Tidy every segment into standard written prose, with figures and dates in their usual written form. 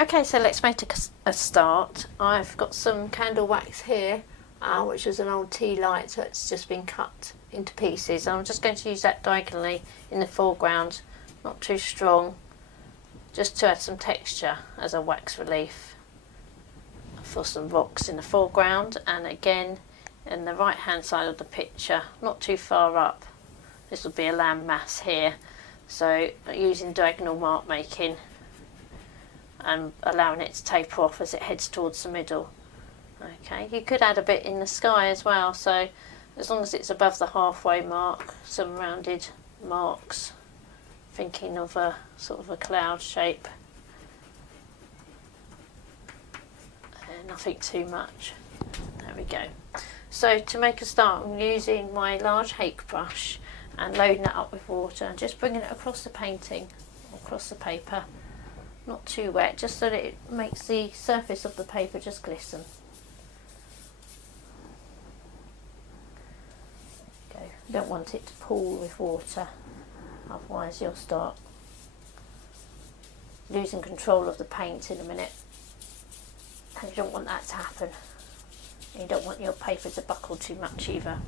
Okay, so let's make a start. I've got some candle wax here, which is an old tea light, so it's just been cut into pieces. I'm just going to use that diagonally in the foreground, not too strong, just to add some texture as a wax relief for some rocks in the foreground. And again, in the right hand side of the picture, not too far up, this will be a land mass here, so using diagonal mark making and allowing it to taper off as it heads towards the middle. Okay, you could add a bit in the sky as well, so as long as it's above the halfway mark, some rounded marks, thinking of a sort of a cloud shape, and nothing too much. There we go. So to make a start, I'm using my large hake brush and loading it up with water and just bringing it across the painting, across the paper. Not too wet, just so that it makes the surface of the paper just glisten. Okay. You don't want it to pool with water, otherwise you'll start losing control of the paint in a minute, and you don't want that to happen. And you don't want your paper to buckle too much either.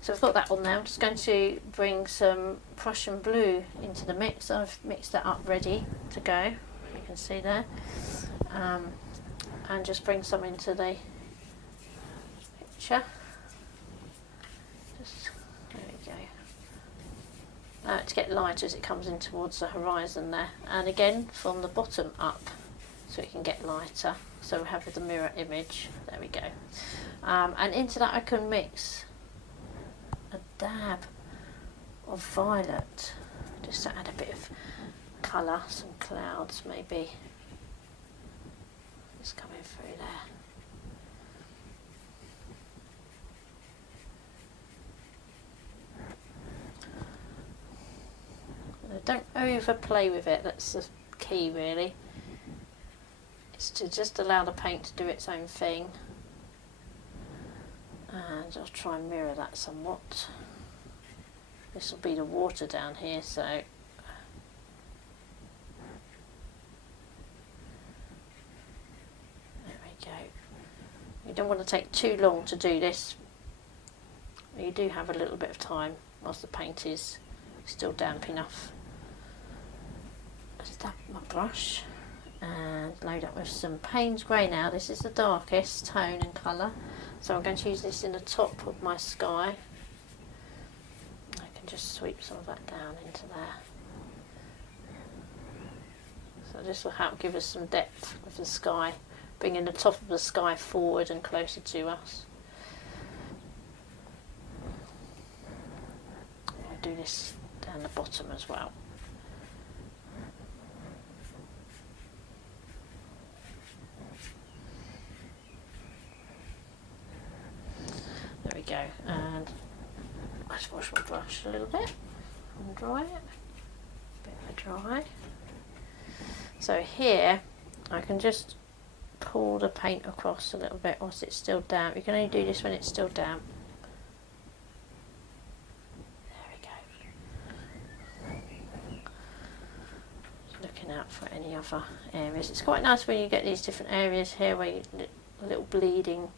So I've got that on there. I'm just going to bring some Prussian Blue into the mix. I've mixed that up ready to go, you can see there. And just bring some into the picture. There we go. To get lighter as it comes in towards the horizon there. And again, from the bottom up, so it can get lighter. So we have the mirror image. There we go. And into that I can mix a dab of violet, just to add a bit of colour, some clouds maybe, just coming through there. Don't overplay with it, that's the key really. It's to just allow the paint to do its own thing. And I'll try and mirror that somewhat. This will be the water down here, so there we go. You don't want to take too long to do this. You do have a little bit of time whilst the paint is still damp enough. Just tap my brush and load up with some Payne's Grey now. This is the darkest tone and colour. So I'm going to use this in the top of my sky. I can just sweep some of that down into there. So this will help give us some depth of the sky, bringing the top of the sky forward and closer to us. I'll do this down the bottom as well. There we go, and let's wash my brush a little bit and dry it. A bit of a dry. So here I can just pull the paint across a little bit whilst it's still damp. You can only do this when it's still damp. There we go. Just looking out for any other areas. It's quite nice when you get these different areas here where you little bleeding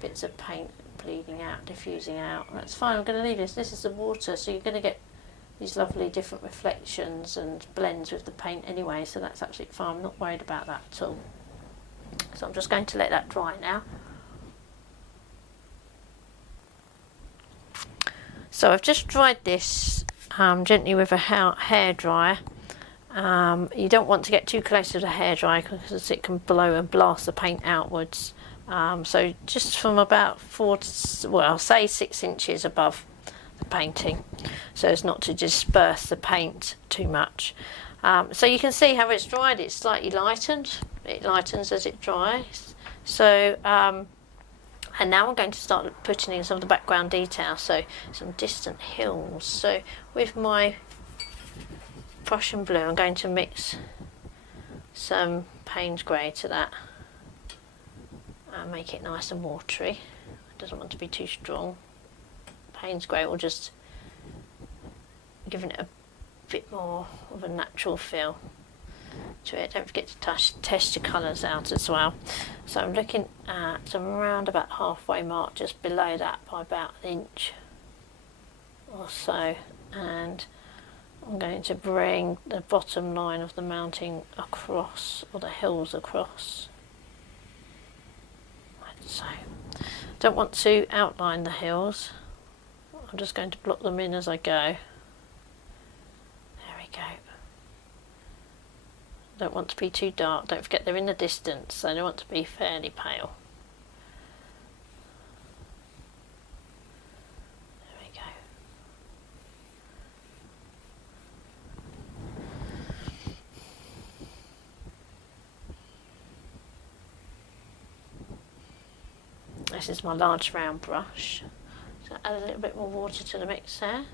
bits of paint bleeding out, diffusing out. That's fine, I'm going to leave this. This is the water, so you're going to get these lovely different reflections and blends with the paint anyway, so that's absolutely fine. I'm not worried about that at all. So I'm just going to let that dry now. So I've just dried this gently with a hair dryer. You don't want to get too close to the hair dryer because it can blow and blast the paint outwards. So just from about 4 to, well, say 6 inches above the painting, so as not to disperse the paint too much. So you can see how it's dried. It's slightly lightened. It lightens as it dries. So and now I'm going to start putting in some of the background detail, so some distant hills. So with my Prussian Blue I'm going to mix some Payne's Grey to that and make it nice and watery. It doesn't want to be too strong. Payne's Grey will just give it a bit more of a natural feel. to it. Don't forget to test your colours out as well. So I'm looking at around about halfway mark, just below that by about an inch or so, and I'm going to bring the bottom line of the mounting across, or the hills across, like so. Don't want to outline the hills, I'm just going to block them in as I go. There we go. Don't want to be too dark, don't forget they're in the distance, so they want to be fairly pale. There we go. This is my large round brush, so add a little bit more water to the mix there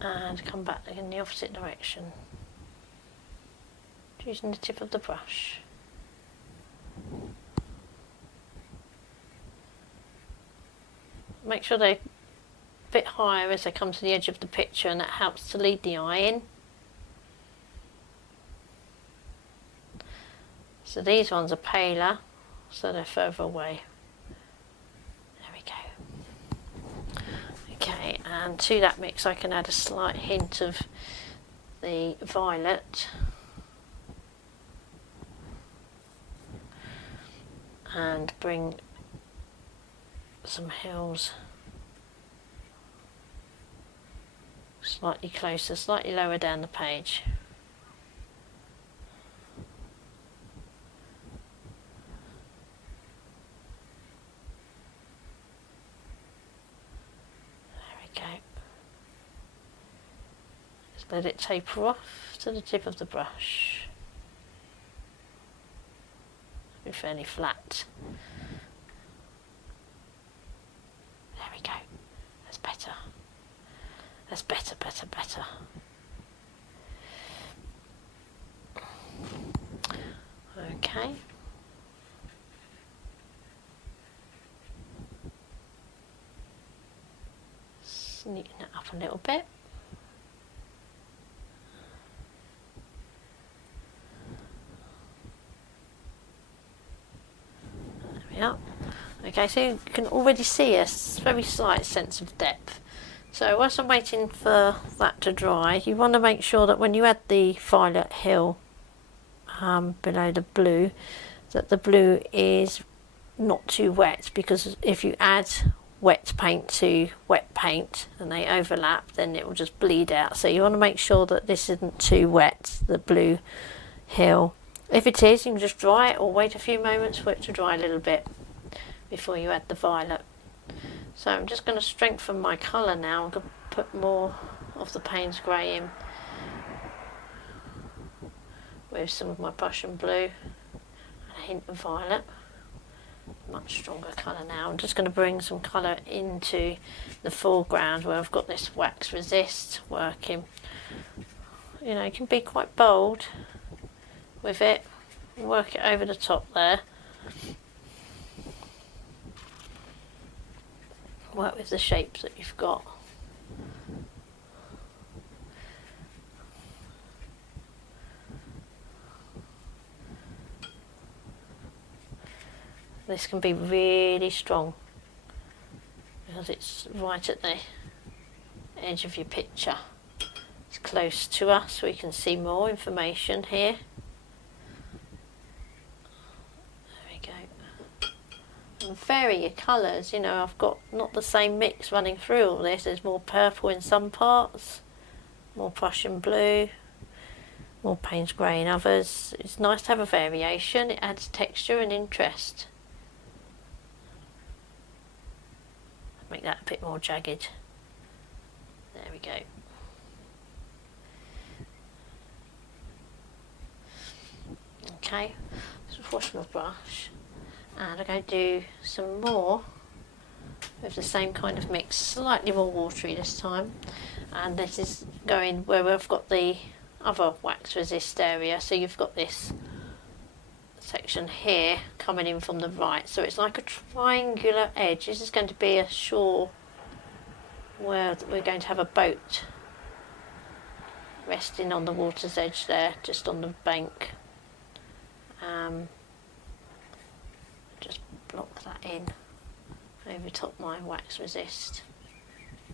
and come back in the opposite direction using the tip of the brush. Make sure they're a bit higher as they come to the edge of the picture, and that helps to lead the eye in. So these ones are paler, so they're further away. Okay, and to that mix I can add a slight hint of the violet and bring some hills slightly closer, slightly lower down the page. Let it taper off to the tip of the brush. Be fairly flat. There we go. That's better. That's better. Okay. Neaten it up a little bit. Yeah. Okay, so you can already see a very slight sense of depth. So whilst I'm waiting for that to dry, you want to make sure that when you add the violet hill below the blue, that the blue is not too wet, because if you add wet paint to wet paint and they overlap, then it will just bleed out. So you want to make sure that this isn't too wet, the blue hill. If it is, you can just dry it or wait a few moments for it to dry a little bit before you add the violet. So I'm just going to strengthen my colour now. I'm going to put more of the Payne's Grey in with some of my Prussian Blue and a hint of violet. Much stronger colour now. I'm just going to bring some colour into the foreground where I've got this wax resist working. You know, you can be quite bold with it, work it over the top there, work with the shapes that you've got. This can be really strong because it's right at the edge of your picture. It's close to us, we can see more information here. Vary your colours, you know, I've got not the same mix running through all this. There's more purple in some parts, more Prussian Blue, more Payne's Grey in others. It's nice to have a variation, it adds texture and interest. Make that a bit more jagged. There we go. Okay, let's wash my brush. And I'm going to do some more with the same kind of mix, slightly more watery this time. And this is going where we've got the other wax resist area. So you've got this section here coming in from the right. So it's like a triangular edge. This is going to be a shore where we're going to have a boat resting on the water's edge there, just on the bank. Just block that in over top my wax resist.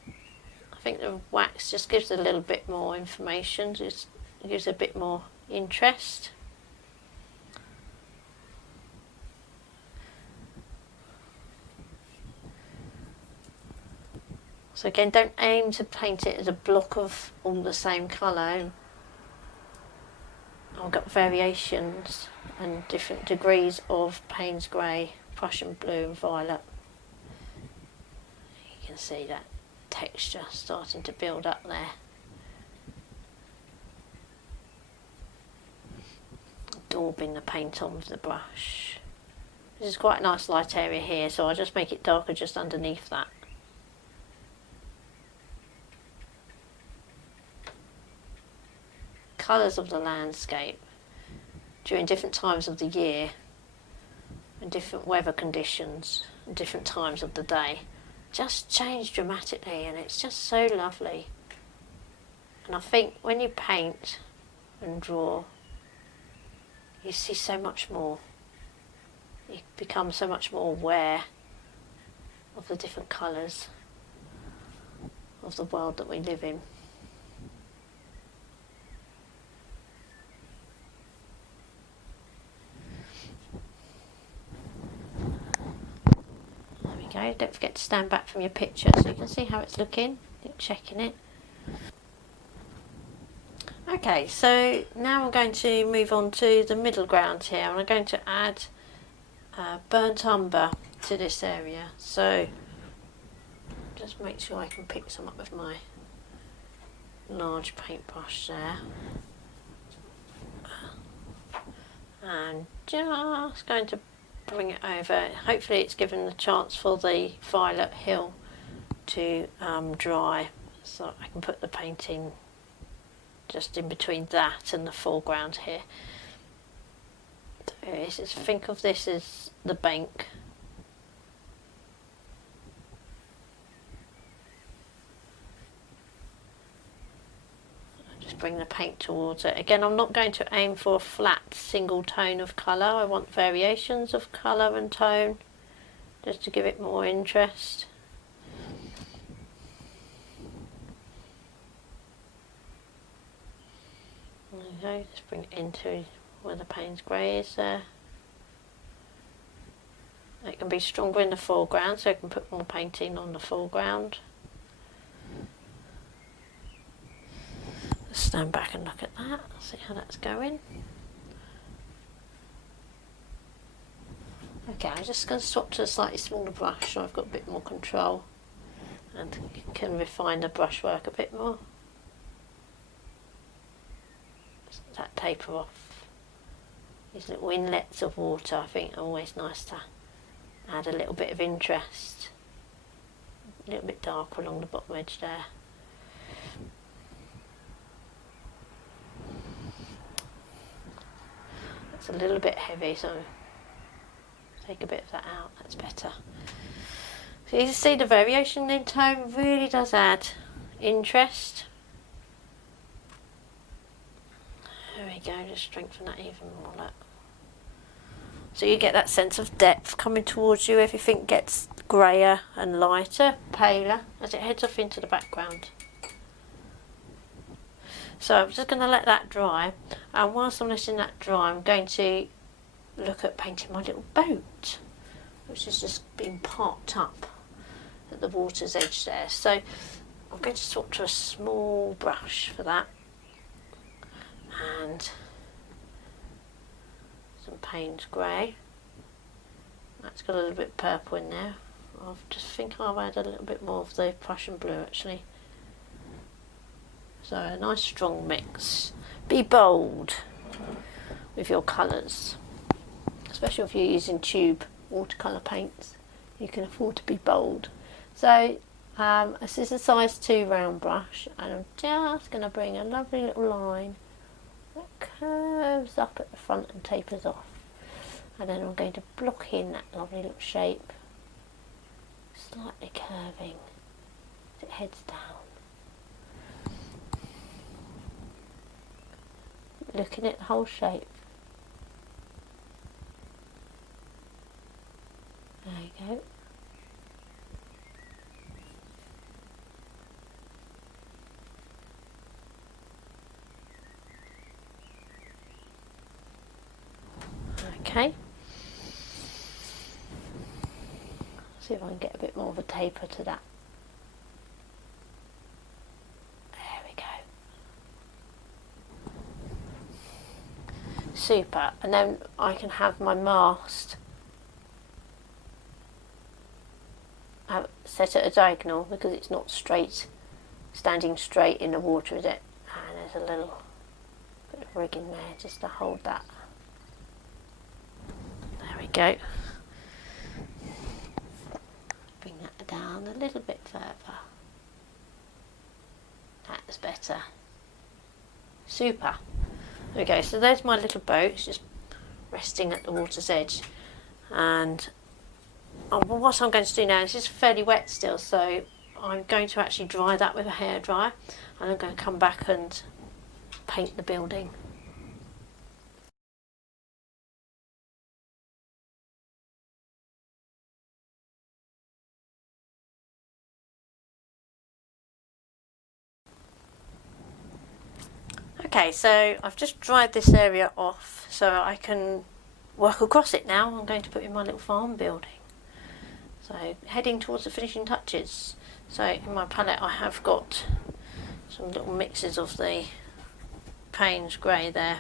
I think the wax just gives a little bit more information, just gives a bit more interest. So again, don't aim to paint it as a block of all the same colour. I've got variations and different degrees of Payne's Grey, Prussian Blue and Violet. You can see that texture starting to build up there. Daubing the paint on with the brush. This is quite a nice light area here, so I'll just make it darker just underneath that. Colours of the landscape during different times of the year and different weather conditions and different times of the day just change dramatically, and it's just so lovely. And I think when you paint and draw, you see so much more. You become so much more aware of the different colours of the world that we live in. There we go. Don't forget to stand back from your picture so you can see how it's looking. You're checking it. Okay, so now I'm going to move on to the middle ground here, and I'm going to add burnt umber to this area. So just make sure I can pick some up with my large paintbrush there, and just going to bring it over. Hopefully it's given the chance for the violet hill to dry, so I can put the paint in just in between that and the foreground here. So just think of this as the bank. Just bring the paint towards it. Again, I'm not going to aim for a flat single tone of colour. I want variations of colour and tone just to give it more interest. Okay, just bring it into where the Payne's Grey is there. It can be stronger in the foreground, so I can put more painting on the foreground. Just stand back and look at that, see how that's going. Okay, I'm just going to swap to a slightly smaller brush so I've got a bit more control and can refine the brushwork a bit more. That taper off. These little inlets of water I think are always nice to add a little bit of interest. A little bit darker along the bottom edge there. That's a little bit heavy, so take a bit of that out, that's better. So you can see the variation in tone really does add interest. There we go, just strengthen that even more. Look. So you get that sense of depth coming towards you. Everything gets greyer and lighter, paler, as it heads off into the background. So I'm just going to let that dry, and whilst I'm letting that dry, I'm going to look at painting my little boat, which has just been parked up at the water's edge there. So I'm going to swap to a small brush for that, and some Payne's Grey. That's got a little bit purple in there. I just think I'll add a little bit more of the Prussian Blue actually. So a nice strong mix. Be bold with your colours, especially if you're using tube watercolour paints. You can afford to be bold. So this is a size 2 round brush, and I'm just going to bring a lovely little line that curves up at the front and tapers off, and then I'm going to block in that lovely little shape, slightly curving as it heads down. looking at the whole shape. There you go. Okay. See if I can get a bit more of a taper to that. There we go. Super. And then I can have my mast set at a diagonal because it's not straight, standing straight in the water, is it? And there's a little bit of rigging there just to hold that. There we go. Bring that down a little bit further. That's better. Super. Okay, so there's my little boat. It's just resting at the water's edge. And what I'm going to do now is it's fairly wet still, so I'm going to actually dry that with a hairdryer, and I'm going to come back and paint the building. Okay, so I've just dried this area off so I can work across it now. I'm going to put in my little farm building. So heading towards the finishing touches. So in my palette I have got some little mixes of the Payne's grey there.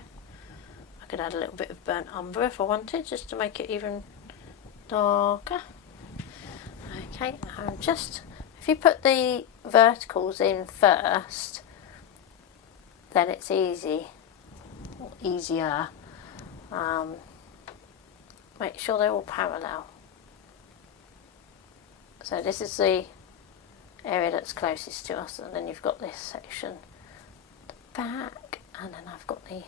I could add a little bit of burnt umber if I wanted, just to make it even darker. Okay, and just, if you put the verticals in first, then it's easier. Make sure they're all parallel. So this is the area that's closest to us, and then you've got this section at the back, and then I've got the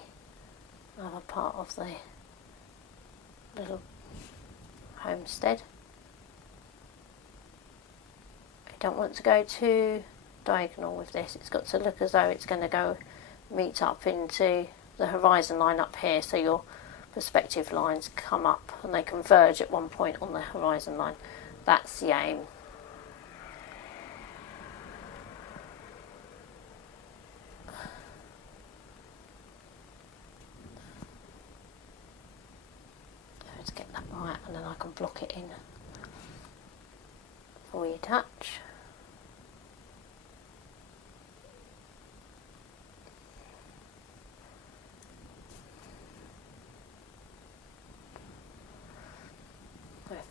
other part of the little homestead. You don't want to go too diagonal with this. It's got to look as though it's going to go meet up into the horizon line up here, so your perspective lines come up and they converge at one point on the horizon line. That's the aim. Let's get that right, and then I can block it in before you touch.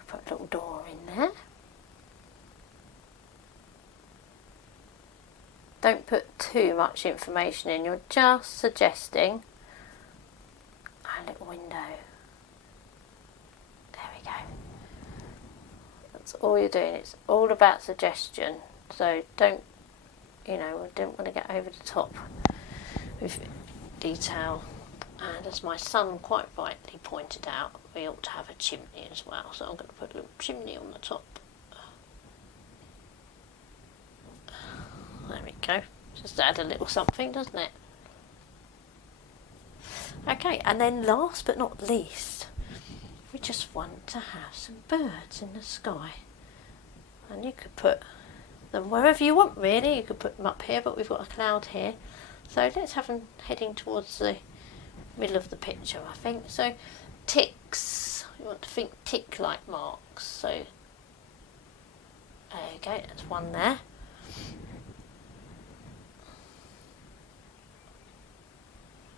Put a little door in there. Don't put too much information in, you're just suggesting a little window. There we go. That's all you're doing. It's all about suggestion. So don't, we don't want to get over the top with detail. And as my son quite rightly pointed out, we ought to have a chimney as well. So I'm going to put a little chimney on the top. There we go. Just add a little something, doesn't it? Okay, and then last but not least, we just want to have some birds in the sky. And you could put them wherever you want, really. You could put them up here, but we've got a cloud here. So let's have them heading towards the middle of the picture, I think. So ticks, you want to think tick-like marks. So there you go, that's one there.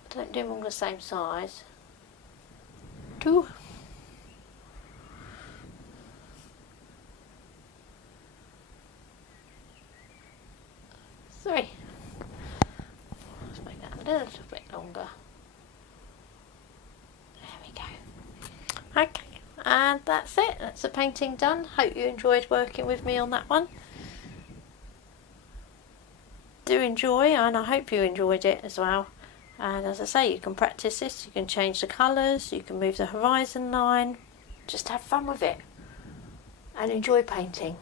Don't do them all the same size. 2. 3. Let's make that a little bit longer. Okay, and that's it. That's the painting done. Hope you enjoyed working with me on that one. Do enjoy, and I hope you enjoyed it as well. And as I say, you can practice this. You can change the colours. You can move the horizon line. Just have fun with it and enjoy painting.